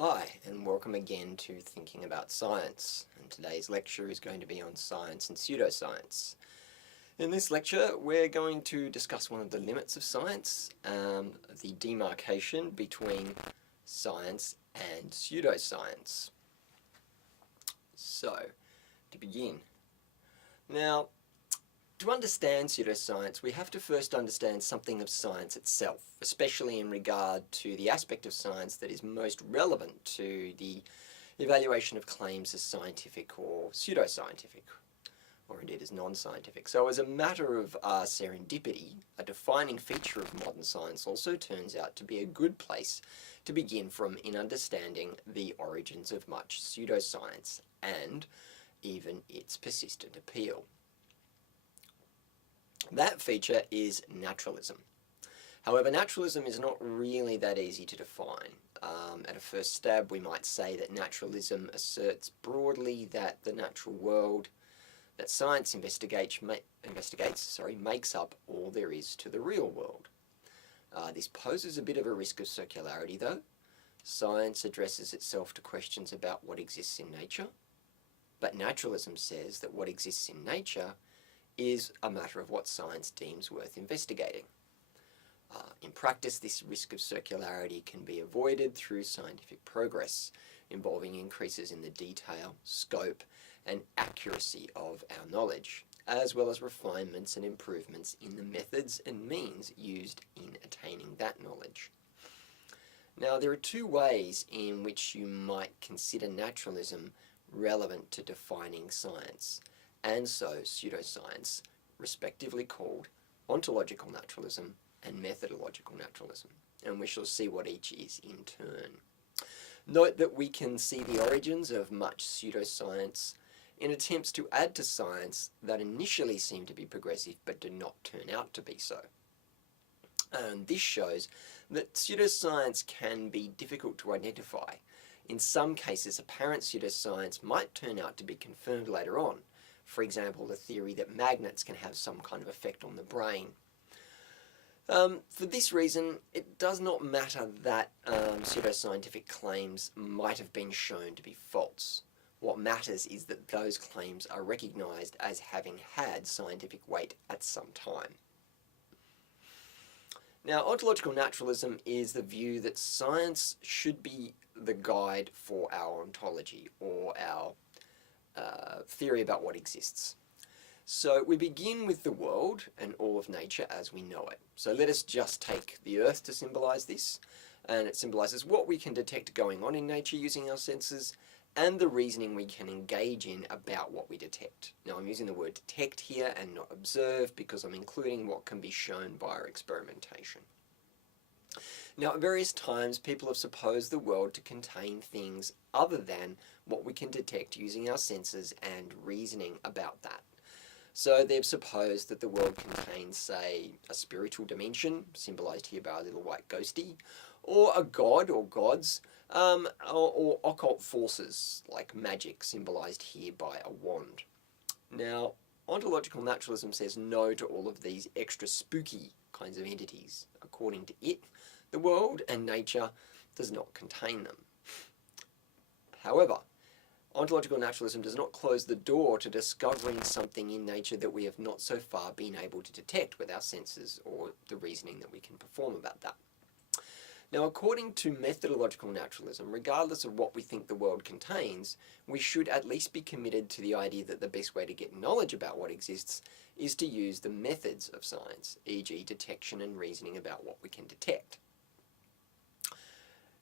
Hi, and welcome again to Thinking About Science. And today's lecture is going to be on science and pseudoscience. In this lecture, we're going to discuss one of the limits of science, the demarcation between science and pseudoscience. So, to begin. Now, to understand pseudoscience, we have to first understand something of science itself, especially in regard to the aspect of science that is most relevant to the evaluation of claims as scientific or pseudoscientific, or indeed as non-scientific. So as a matter of serendipity, a defining feature of modern science also turns out to be a good place to begin from in understanding the origins of much pseudoscience and even its persistent appeal. That feature is naturalism. However, naturalism is not really that easy to define. At a first stab, we might say that naturalism asserts broadly that the natural world that science investigates makes up all there is to the real world. This poses a bit of a risk of circularity, though. Science addresses itself to questions about what exists in nature, but naturalism says that what exists in nature is a matter of what science deems worth investigating. In practice, this risk of circularity can be avoided through scientific progress, involving increases in the detail, scope, and accuracy of our knowledge, as well as refinements and improvements in the methods and means used in attaining that knowledge. Now, there are two ways in which you might consider naturalism relevant to defining science, and so pseudoscience, respectively called ontological naturalism and methodological naturalism, and we shall see what each is in turn. Note that we can see the origins of much pseudoscience in attempts to add to science that initially seem to be progressive but do not turn out to be so. And this shows that pseudoscience can be difficult to identify. In some cases, apparent pseudoscience might turn out to be confirmed later on. For example, the theory that magnets can have some kind of effect on the brain. For this reason, it does not matter that pseudoscientific claims might have been shown to be false. What matters is that those claims are recognized as having had scientific weight at some time. Now, ontological naturalism is the view that science should be the guide for our ontology, or our theory about what exists. So we begin with the world and all of nature as we know it. So let us just take the Earth to symbolize this, and it symbolizes what we can detect going on in nature using our senses and the reasoning we can engage in about what we detect. Now, I'm using the word detect here and not observe because I'm including what can be shown via experimentation. Now, at various times, people have supposed the world to contain things other than what we can detect using our senses and reasoning about that. So they've supposed that the world contains, say, a spiritual dimension, symbolized here by a little white ghosty, or a god or gods, or occult forces like magic, symbolized here by a wand. Now, ontological naturalism says no to all of these extra spooky kinds of entities. According to it, the world and nature does not contain them. However, ontological naturalism does not close the door to discovering something in nature that we have not so far been able to detect with our senses or the reasoning that we can perform about that. Now, according to methodological naturalism, regardless of what we think the world contains, we should at least be committed to the idea that the best way to get knowledge about what exists is to use the methods of science, e.g. detection and reasoning about what we can detect.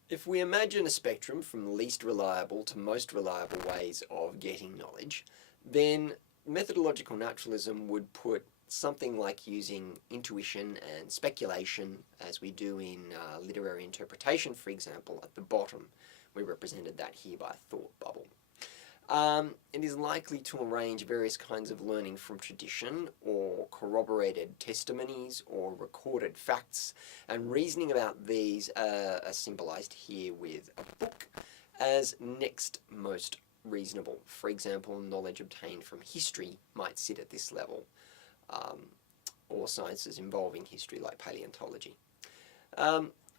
If we imagine a spectrum from least reliable to most reliable ways of getting knowledge, then methodological naturalism would put something like using intuition and speculation, as we do in literary interpretation, for example, at the bottom. We represented that here by a thought bubble. It is likely to arrange various kinds of learning from tradition or corroborated testimonies or recorded facts, and reasoning about these are symbolized here with a book as next most reasonable. For example, knowledge obtained from history might sit at this level, or sciences involving history like paleontology.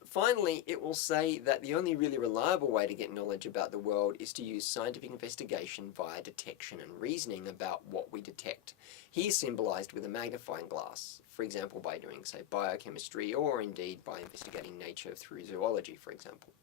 Finally, it will say that the only really reliable way to get knowledge about the world is to use scientific investigation via detection and reasoning about what we detect. Here symbolized with a magnifying glass, for example by doing, say, biochemistry, or indeed by investigating nature through zoology, for example.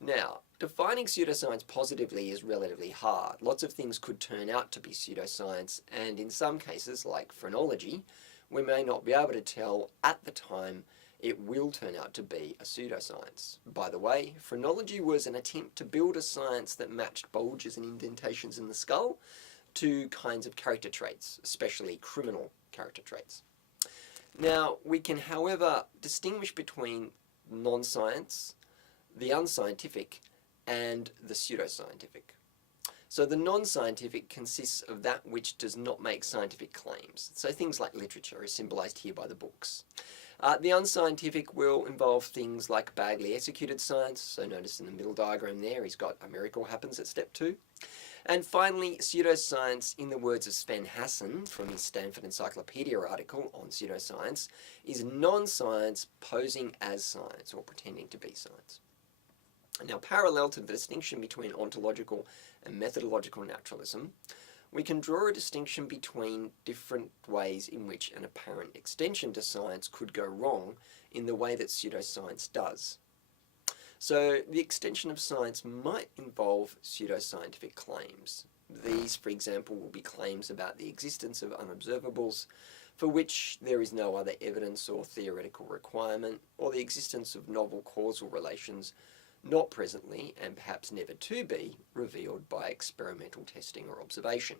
Now, defining pseudoscience positively is relatively hard. Lots of things could turn out to be pseudoscience, and in some cases, like phrenology, we may not be able to tell at the time it will turn out to be a pseudoscience. By the way, phrenology was an attempt to build a science that matched bulges and indentations in the skull to kinds of character traits, especially criminal character traits. Now, we can, however, distinguish between non-science, the unscientific, and the pseudoscientific. So the non-scientific consists of that which does not make scientific claims. So things like literature is symbolized here by the books. The unscientific will involve things like badly executed science. So notice in the middle diagram there, he's got a miracle happens at step 2. And finally, pseudoscience, in the words of Sven Hassan from his Stanford Encyclopedia article on pseudoscience, is non-science posing as science or pretending to be science. Now, parallel to the distinction between ontological and methodological naturalism, we can draw a distinction between different ways in which an apparent extension to science could go wrong in the way that pseudoscience does. So the extension of science might involve pseudoscientific claims. These, for example, will be claims about the existence of unobservables for which there is no other evidence or theoretical requirement, or the existence of novel causal relations not presently, and perhaps never to be, revealed by experimental testing or observation.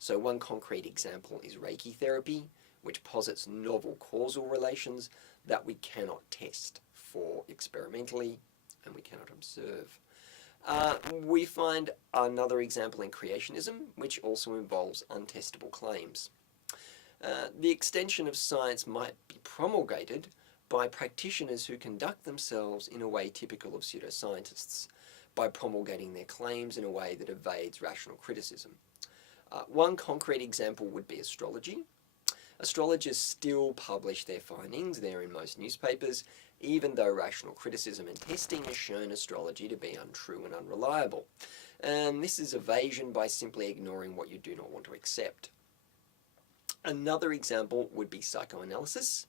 So one concrete example is Reiki therapy, which posits novel causal relations that we cannot test for experimentally and we cannot observe. We find another example in creationism, which also involves untestable claims. The extension of science might be promulgated by practitioners who conduct themselves in a way typical of pseudoscientists, by promulgating their claims in a way that evades rational criticism. One concrete example would be astrology. Astrologers still publish their findings, they're in most newspapers, even though rational criticism and testing has shown astrology to be untrue and unreliable. And this is evasion by simply ignoring what you do not want to accept. Another example would be psychoanalysis.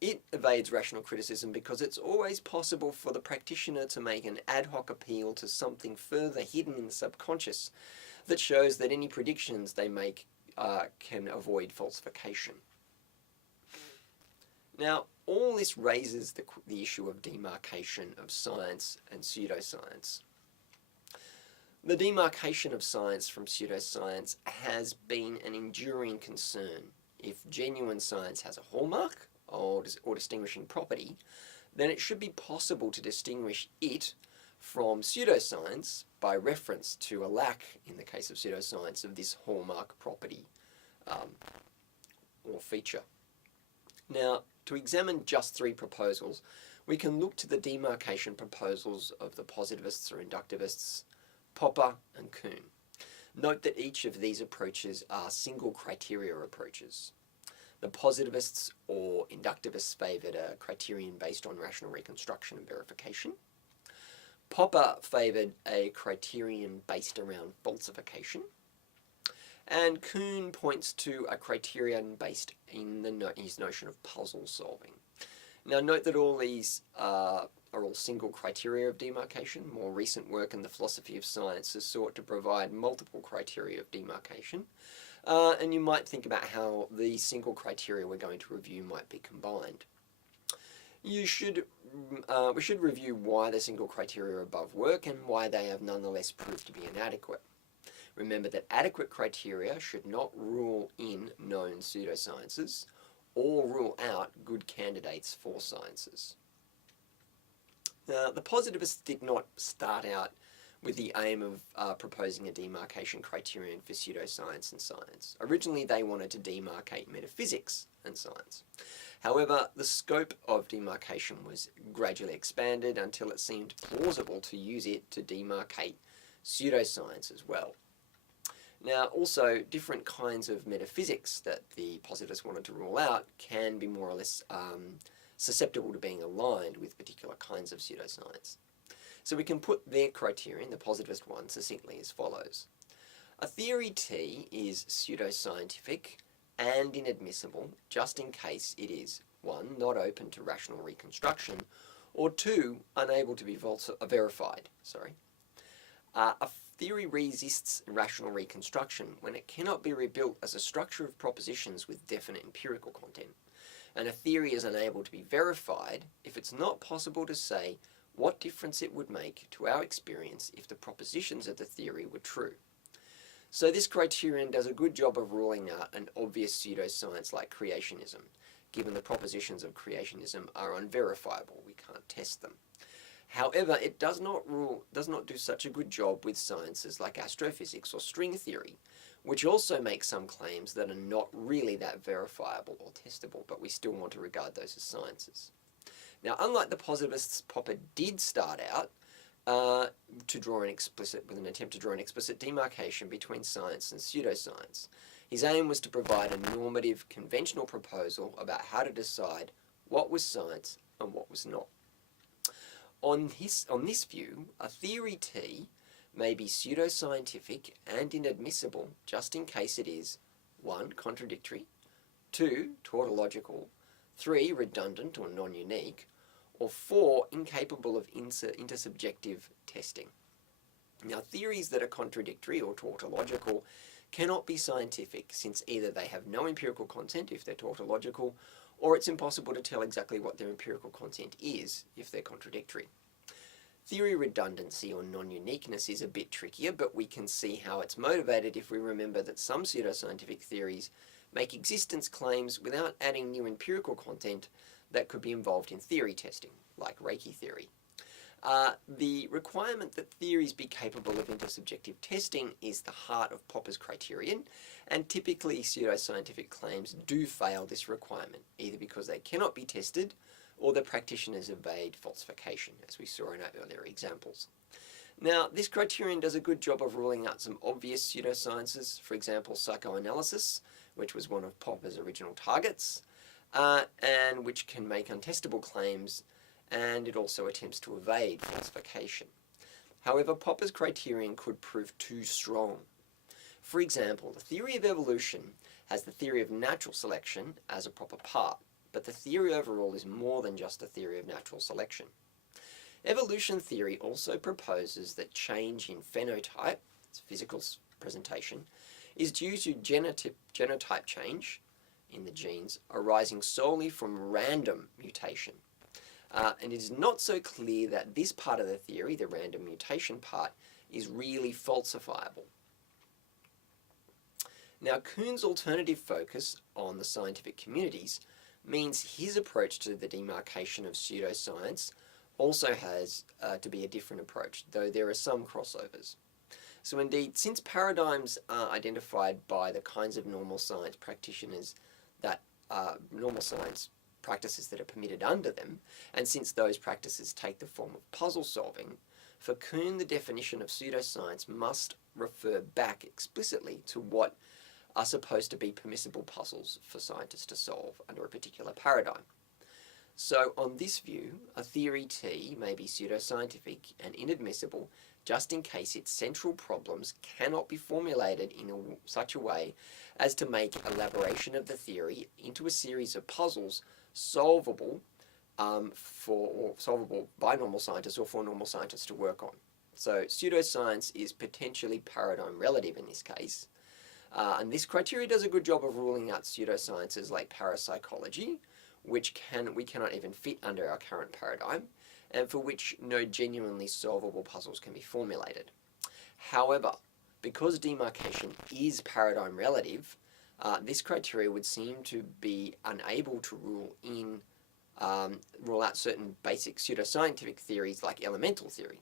It evades rational criticism because it's always possible for the practitioner to make an ad hoc appeal to something further hidden in the subconscious that shows that any predictions they make can avoid falsification. Now, all this raises the issue of demarcation of science and pseudoscience. The demarcation of science from pseudoscience has been an enduring concern. If genuine science has a hallmark or distinguishing property, then it should be possible to distinguish it from pseudoscience by reference to a lack, in the case of pseudoscience, of this hallmark property or feature. Now, to examine just 3 proposals, we can look to the demarcation proposals of the positivists or inductivists, Popper and Kuhn. Note that each of these approaches are single criteria approaches. The positivists or inductivists favoured a criterion based on rational reconstruction and verification. Popper favoured a criterion based around falsification. And Kuhn points to a criterion based in his notion of puzzle solving. Now note that all these are all single criteria of demarcation. More recent work in the philosophy of science has sought to provide multiple criteria of demarcation. And you might think about how the single criteria we're going to review might be combined. We should review why the single criteria are above work and why they have nonetheless proved to be inadequate. Remember that adequate criteria should not rule in known pseudosciences or rule out good candidates for sciences. The positivists did not start out with the aim of proposing a demarcation criterion for pseudoscience and science. Originally, they wanted to demarcate metaphysics and science. However, the scope of demarcation was gradually expanded until it seemed plausible to use it to demarcate pseudoscience as well. Now, also, different kinds of metaphysics that the positivists wanted to rule out can be more or less susceptible to being aligned with particular kinds of pseudoscience. So we can put their criterion, the positivist one, succinctly as follows. A theory T is pseudoscientific and inadmissible just in case it is 1. Not open to rational reconstruction, or 2. Unable to be verified. A theory resists rational reconstruction when it cannot be rebuilt as a structure of propositions with definite empirical content. And a theory is unable to be verified if it's not possible to say what difference it would make to our experience if the propositions of the theory were true. So this criterion does a good job of ruling out an obvious pseudoscience like creationism, given the propositions of creationism are unverifiable, we can't test them. However, it does not do such a good job with sciences like astrophysics or string theory, which also make some claims that are not really that verifiable or testable, but we still want to regard those as sciences. Now, unlike the positivists, Popper did start out with an attempt to draw an explicit demarcation between science and pseudoscience. His aim was to provide a normative, conventional proposal about how to decide what was science and what was not. On this view, a theory T may be pseudoscientific and inadmissible just in case it is 1. Contradictory, 2. Tautological, 3. Redundant or non-unique, or 4. Incapable of intersubjective testing. Now, theories that are contradictory or tautological cannot be scientific, since either they have no empirical content if they're tautological, or it's impossible to tell exactly what their empirical content is if they're contradictory. Theory redundancy or non-uniqueness is a bit trickier, but we can see how it's motivated if we remember that some pseudoscientific theories make existence claims without adding new empirical content that could be involved in theory testing, like Reiki theory. The requirement that theories be capable of intersubjective testing is the heart of Popper's criterion, and typically pseudoscientific claims do fail this requirement, either because they cannot be tested or the practitioners evade falsification, as we saw in our earlier examples. Now, this criterion does a good job of ruling out some obvious pseudosciences, for example, psychoanalysis, which was one of Popper's original targets, and which can make untestable claims, and it also attempts to evade falsification. However, Popper's criterion could prove too strong. For example, the theory of evolution has the theory of natural selection as a proper part, but the theory overall is more than just a theory of natural selection. Evolution theory also proposes that change in phenotype, its physical presentation, is due to genotype change in the genes arising solely from random mutation. And it is not so clear that this part of the theory, the random mutation part, is really falsifiable. Now, Kuhn's alternative focus on the scientific communities means his approach to the demarcation of pseudoscience also has to be a different approach, though there are some crossovers. So indeed, since paradigms are identified by the kinds of normal science practitioners that normal science practices that are permitted under them, and since those practices take the form of puzzle solving, for Kuhn the definition of pseudoscience must refer back explicitly to what are supposed to be permissible puzzles for scientists to solve under a particular paradigm. So on this view, a theory T may be pseudoscientific and inadmissible just in case its central problems cannot be formulated in such a way as to make elaboration of the theory into a series of puzzles solvable solvable by normal scientists or for normal scientists to work on. So pseudoscience is potentially paradigm relative in this case. And this criteria does a good job of ruling out pseudosciences like parapsychology, which we cannot even fit under our current paradigm, and for which no genuinely solvable puzzles can be formulated. However, because demarcation is paradigm relative, this criteria would seem to be unable to rule out certain basic pseudoscientific theories like elemental theory,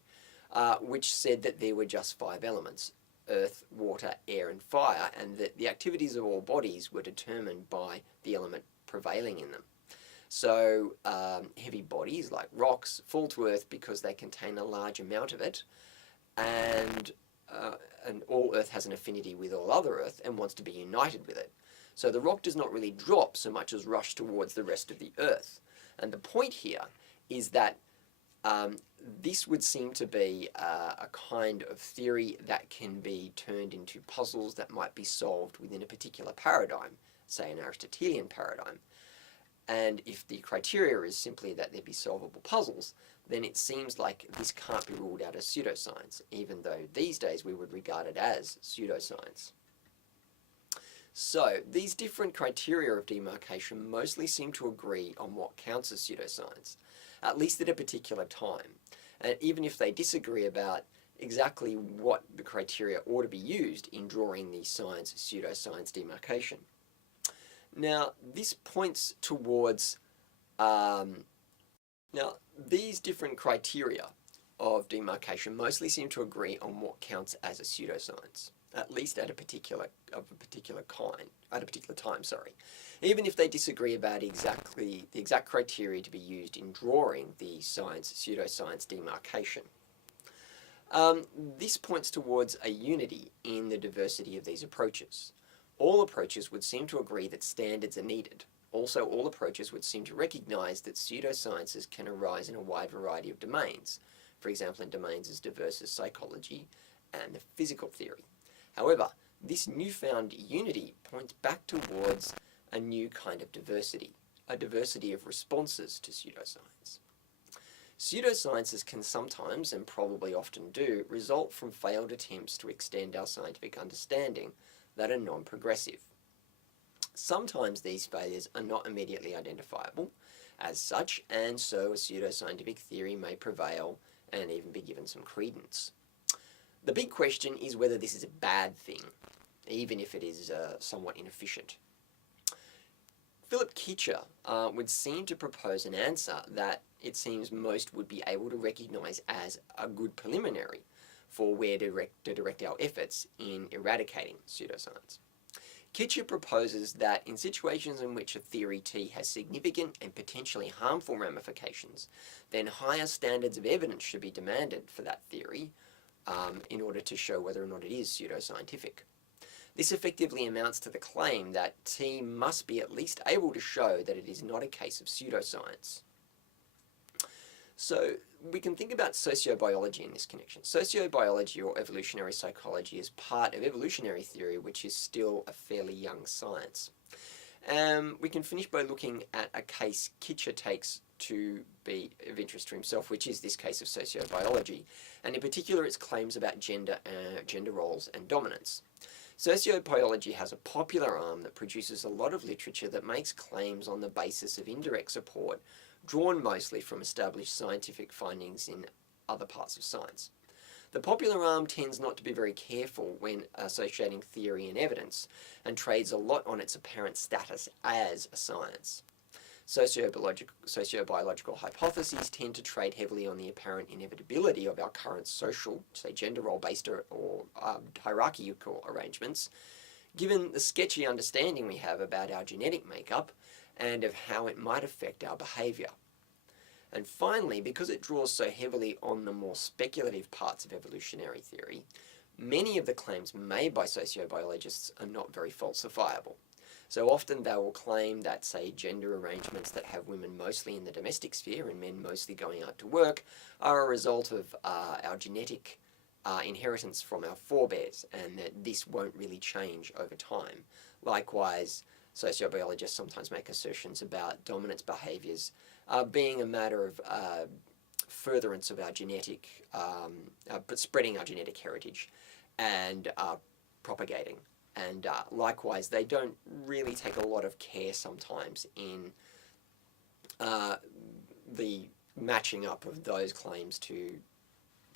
which said that there were just 5 elements: earth, water, air, and fire, and that the activities of all bodies were determined by the element prevailing in them. So heavy bodies like rocks fall to earth because they contain a large amount of it, and all earth has an affinity with all other earth and wants to be united with it. So the rock does not really drop so much as rush towards the rest of the earth. And the point here is that this would seem to be a kind of theory that can be turned into puzzles that might be solved within a particular paradigm, say an Aristotelian paradigm. And if the criteria is simply that there be solvable puzzles, then it seems like this can't be ruled out as pseudoscience, even though these days we would regard it as pseudoscience. So, these different criteria of demarcation mostly seem to agree on what counts as pseudoscience, at least at a particular time. And even if they disagree about exactly what the criteria ought to be used in drawing the science-pseudoscience demarcation. Now, this points towards, these different criteria of demarcation mostly seem to agree on what counts as a pseudoscience, at least at a particular time, even if they disagree about the exact criteria to be used in drawing the science-pseudoscience demarcation. This points towards a unity in the diversity of these approaches. All approaches would seem to agree that standards are needed. Also, all approaches would seem to recognize that pseudosciences can arise in a wide variety of domains, for example in domains as diverse as psychology and the physical theory. However, this newfound unity points back towards a new kind of diversity, a diversity of responses to pseudoscience. Pseudosciences can sometimes, and probably often do, result from failed attempts to extend our scientific understanding that are non-progressive. Sometimes these failures are not immediately identifiable as such, and so a pseudoscientific theory may prevail and even be given some credence. The big question is whether this is a bad thing, even if it is somewhat inefficient. Philip Kitcher would seem to propose an answer that it seems most would be able to recognise as a good preliminary for where to direct our efforts in eradicating pseudoscience. Kitcher proposes that in situations in which a theory T has significant and potentially harmful ramifications, then higher standards of evidence should be demanded for that theory in order to show whether or not it is pseudoscientific. This effectively amounts to the claim that T must be at least able to show that it is not a case of pseudoscience. So we can think about sociobiology in this connection. Sociobiology or evolutionary psychology is part of evolutionary theory, which is still a fairly young science. We can finish by looking at a case Kitcher takes to be of interest to himself, which is this case of sociobiology, and in particular its claims about gender roles and dominance. Sociobiology has a popular arm that produces a lot of literature that makes claims on the basis of indirect support, drawn mostly from established scientific findings in other parts of science. The popular arm tends not to be very careful when associating theory and evidence, and trades a lot on its apparent status as a science. Sociobiological hypotheses tend to trade heavily on the apparent inevitability of our current social, say gender role-based or hierarchical arrangements, given the sketchy understanding we have about our genetic makeup and of how it might affect our behaviour. And finally, because it draws so heavily on the more speculative parts of evolutionary theory, many of the claims made by sociobiologists are not very falsifiable. So often they will claim that, say, gender arrangements that have women mostly in the domestic sphere and men mostly going out to work are a result of our genetic inheritance from our forebears, and that this won't really change over time. Likewise, sociobiologists sometimes make assertions about dominance behaviours being a matter of furtherance of our genetic, but spreading our genetic heritage and propagating. And likewise, they don't really take a lot of care sometimes in the matching up of those claims to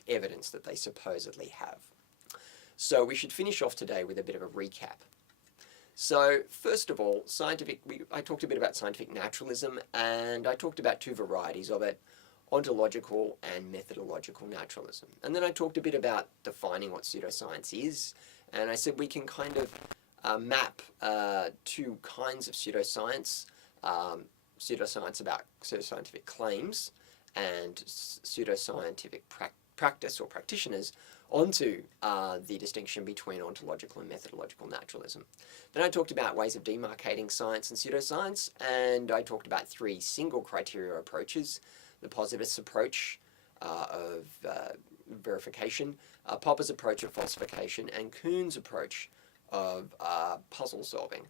evidence that they supposedly have. So we should finish off today with a bit of a recap. So first of all, I talked a bit about scientific naturalism, and I talked about two varieties of it, ontological and methodological naturalism. And then I talked a bit about defining what pseudoscience is, and I said we can kind of map two kinds of pseudoscience, pseudoscience about pseudoscientific claims, and pseudoscientific practice or practitioners onto the distinction between ontological and methodological naturalism. Then I talked about ways of demarcating science and pseudoscience, and I talked about 3 single criteria approaches: the positivist approach of verification, Popper's approach of falsification, and Kuhn's approach of puzzle solving.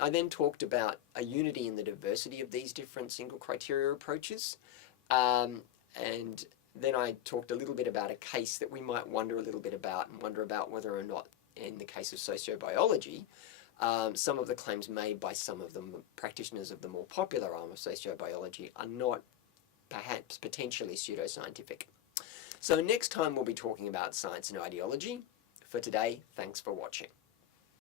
I then talked about a unity in the diversity of these different single criteria approaches, and then I talked a little bit about a case that we might wonder a little bit about, and wonder about whether or not, in the case of sociobiology, some of the claims made by some of the practitioners of the more popular arm of sociobiology are not perhaps potentially pseudoscientific. So next time we'll be talking about science and ideology. For today, thanks for watching.